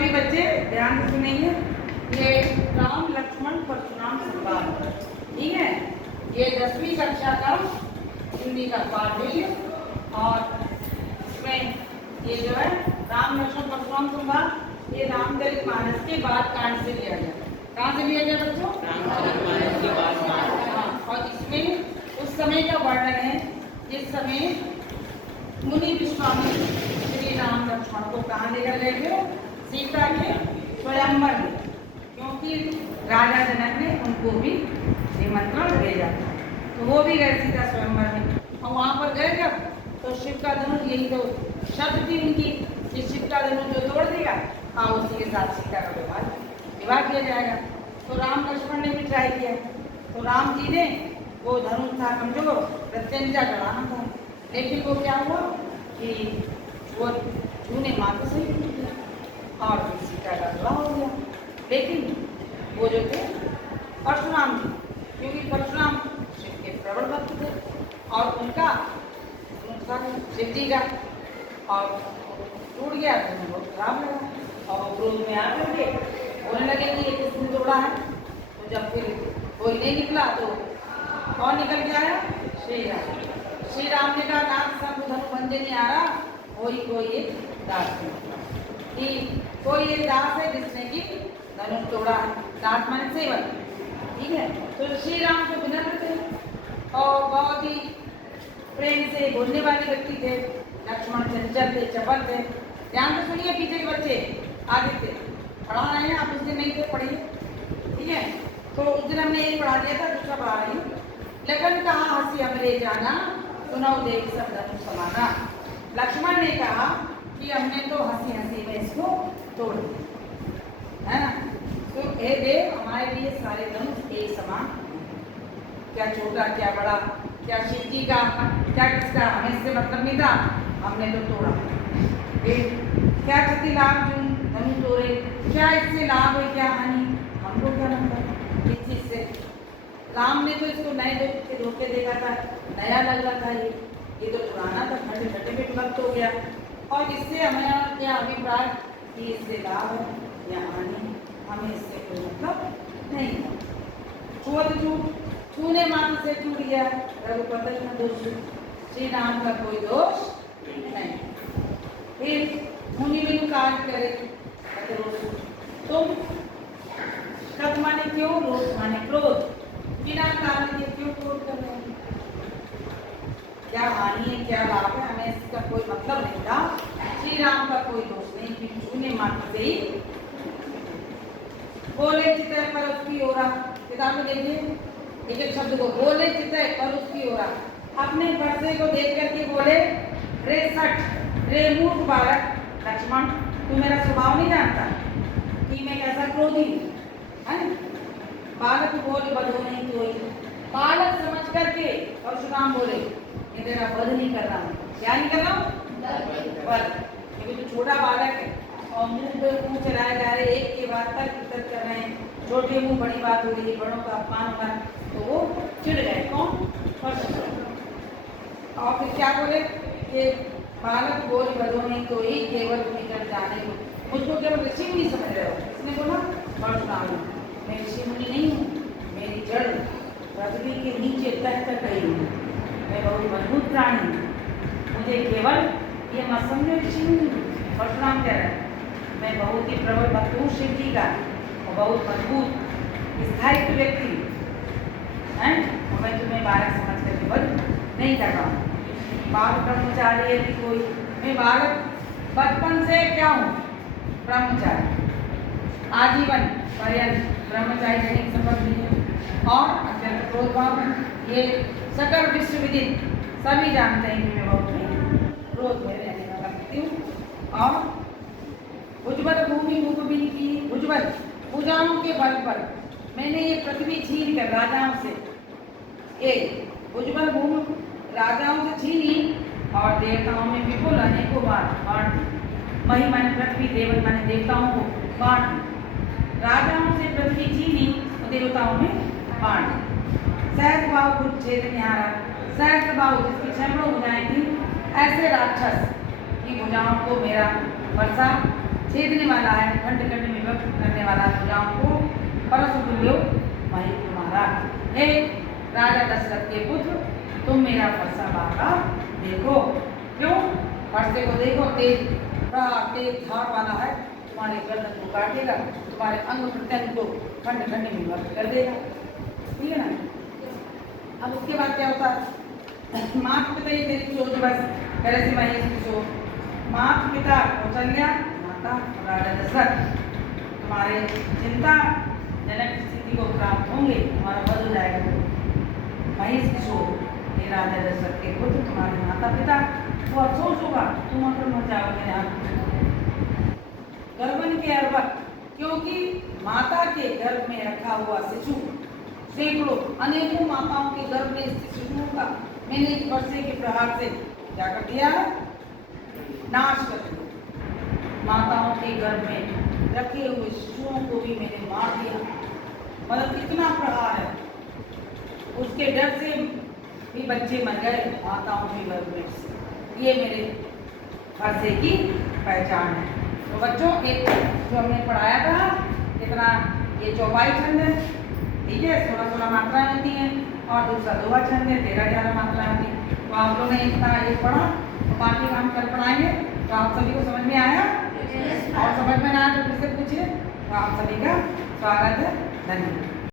सभी बच्चे ध्यान से सुनेंगे। ये राम लक्ष्मण परशुराम संवाद, ठीक है। ये 10वीं कक्षा का हिंदी का पाठ है और इसमें ये जो है राम लक्ष्मण परशुराम संवाद ये रामचरितमानस के बाद कांड से लिया गया। कहाँ से लिया गया बच्चों? रामचरितमानस के बाद। हाँ, और इसमें उस समय का वर्णन है जिस समय मुनि विश्वामित्र श्री राम लक्ष्मण को कहाँ लेकर गए थे? सीता के स्वयंवर में, क्योंकि राजा जनक ने उनको भी निमंत्रण भेजा था, तो वो भी गए सीता स्वयंवर में। और वहाँ पर गए जब तो शिव का धनुष, यही तो शब्द थी उनकी कि शिव का धनुष जो तोड़ देगा हाँ उसी के साथ सीता का विवाह किया जाएगा। तो राम लक्ष्मण ने भी ट्राई किया, तो राम जी ने वो धनुष था कमजोर, प्रत्यंचा चढ़ाना था, लेकिन वो क्या हुआ कि वो छूने मात्र से ही टूट गया और फिर सीता का विवाह हो गया। लेकिन वो जो थे परशुराम जी, क्योंकि परशुराम शिव के प्रबल भक्त थे और उनका शिव जी का और टूट गया तो उन्हें बहुत खराब लगा और वो क्रोध में आकर के बोलने लगे कि ये किसने तोड़ा है। तो जब फिर कोई नहीं निकला तो कौन निकल के आया? श्री राम। श्री राम ने कहा नाथ सब धनु बंदे नहीं आ रहा, कोई एक दास कि कोई एक दास है जिसने कि धनुष तोड़ा है। दास माने सेवक, ठीक है। तो श्री राम को विनम्र थे और बहुत ही प्रेम से बोलने वाले व्यक्ति थे। लक्ष्मण चंचल थे, चपल थे। ध्यान से सुनिए, पीछे के बच्चे आदित्य पढ़ा रहे हैं, आप उस दिन नहीं थे, पढ़िए, ठीक है। तो उस दिन हमने एक पढ़ा दिया था, दूसरा पढ़ा रही हूँ। लगन कहा हंसी हमरे जाना, सुनो देख सब धनुष समाना। लक्ष्मण ने कहा कि हमने तो हंसी हंसी में इसको तोड़ दिया है ना। तो हे देव, हमारे लिए सारे धनुष एक समान, क्या छोटा क्या बड़ा, क्या शिव जी का क्या किसका, हमें इससे मतलब नहीं था, हमने तो तोड़ा। क्या क्षति लाभ धनुष तोड़े, क्या इससे लाभ है क्या हानि, हमको क्या मतलब इस चीज से। राम ने तो इसको नए धोखे देखा था, नया लग रहा था, ये तो पुराना था, घटे घटे में विभक्त हो गया। और इससे हमारा क्या अभिप्राय कि इससे लाभ है या हानि, हमें इससे कोई मतलब नहीं था। छुअत छूट, छूने मात्र से छूट गया, रघुपति का दोष, श्री राम का कोई दोष नहीं। फिर मुनि बिनु कार्य करे तुम, कद माने क्यों, रोष माने क्रोध, बिना कारण के क्यों क्रोध कर रहे हैं, क्या हानि है क्या लाभ है, हमें इसका कोई मतलब नहीं था। श्री राम का कोई दोष नहीं कि छूने मात्र से ही बोले चितय पर उसकी ओरा। किताब में देखिए एक एक शब्द को, बोले चितय पर उसकी ओरा। अपने बच्चे को देख करके बोले रे सठ, रे मूर्ख बालक लक्ष्मण, तू मेरा स्वभाव नहीं जानता कि मैं कैसा क्रोधी है। बालक बोले बधो नहीं तो, बालक समझ करके परशुराम बोले ये तेरा वध नहीं कर रहा हूँ। क्या नहीं कर रहा हूँ? वध। क्योंकि तो छोटा बालक है और मुंह पे मुंह चलाए जा रहे, एक के बाद तक कर रहे हैं, छोटे मुंह बड़ी बात हो रही है, बड़ों का अपमान होगा, तो वो चिढ़ गए। कौन? परशुराम। और फिर क्या बोले कि बालक बोल बधो नहीं तो ही केवल तुम्हें जब जाने को, मुझको केवल ऋषि मुनि समझ रहे हो। इसने बोला परशुराम, मैं ऋषि मुनि नहीं हूँ, मेरी जड़ पृथ्वी के नीचे तह तक गई हूँ, मैं बहुत मजबूत प्राणी हूँ, मुझे केवल ये मत समझो ऋषि मुनि। परशुराम कह रहे हैं मैं बहुत ही प्रबल भक्त हूँ शिव जी का और बहुत मजबूत स्थायित्व व्यक्ति है, और मैं तुम्हें बालक समझ करके वध नहीं कर रहा हूँ। बाल ब्रह्मचारी यदि कोई, मैं बालक बचपन से क्या हूँ? ब्रह्मचारी, आजीवन पर्यंत ब्रह्मचारी रहने की शपथ ली है और अत्यंत क्रोध भाव, ये सकल विश्व विदित सभी जानते हैं कि मैं बहुत क्रोध में रहने वाला व्यक्ति हूँ। और उज्ज्वल भूमि मुखबिन की, उज्ज्वल भुजाओं के बल पर मैंने ये पृथ्वी छीन कर राजाओं से, एक उज्ज्वल भूमि राजाओं से छीनी और देवताओं में विपुल अनेकों बांट दी। मही माने पृथ्वी, देवत माने देवताओं को बांट दी। राजाओं से पृथ्वी छीनी और देवताओं में बांट दी। सहस्र बाहु कुछ छेद निहारा, सहस्र बाहु जिसकी सैकड़ों भुजाएं थी, ऐसे राक्षस की भुजाओं को मेरा वर्षा छेदने वाला है, खंड खंड में विभक्त करने वाला भुजाओं को परस तुल्यो वही तुम्हारा। हे राजा दशरथ के पुत्र, तुम मेरा फरसा बागा देखो। क्यों? फरसे को देखो, तेज धार वाला है, तुम्हारे गर्दन को काटेगा, तुम्हारे अंग प्रत्यंग को खंड खंड में विभक्त कर देगा। ठीक है ना? अब उसके बाद क्या होता है? माता पिता ये तेरी सोच बस करे से महेश की सोच। माता पिता कौशल्या, माता राजा दशरथ तुम्हारे चिंता जनक स्थिति को प्राप्त होंगे, तुम्हारा पद हो जाएगा। महेश की सोच, ये राजा दशरथ के पुत्र तुम्हारे माता पिता को अफसोस होगा, तुम अगर मर जाओगे यहाँ गर्भन के अर्वक, क्योंकि माता के गर्भ में रखा हुआ शिशु सैकड़ों अनेकों माताओं के गर्भ में स्थित शिशुओं का मैंने इस वर्षे के प्रहार से क्या कर दिया है? नाश कर दिया। माताओं के गर्भ में रखे हुए शिशुओं को भी मैंने मार दिया। मतलब कितना प्रहार है, उसके डर से भी बच्चे मर गए माताओं के गर्भ में। ये मेरे वर्षे की पहचान है। तो बच्चों, एक जो हमने पढ़ाया था कितना, ये 24 छंद है, ठीक है, 16-16 मात्राएं होती हैं, और दूसरा दोहा छंद है, 13-11 मात्राएं होती हैं। तो आप लोगों ने इतना एक पढ़ा, तो बाकी काम कल पढ़ाएंगे। तो आप सभी को समझ में आया? और समझ में ना आया तो फिर से पूछिए। तो आप सभी का स्वागत है, धन्यवाद।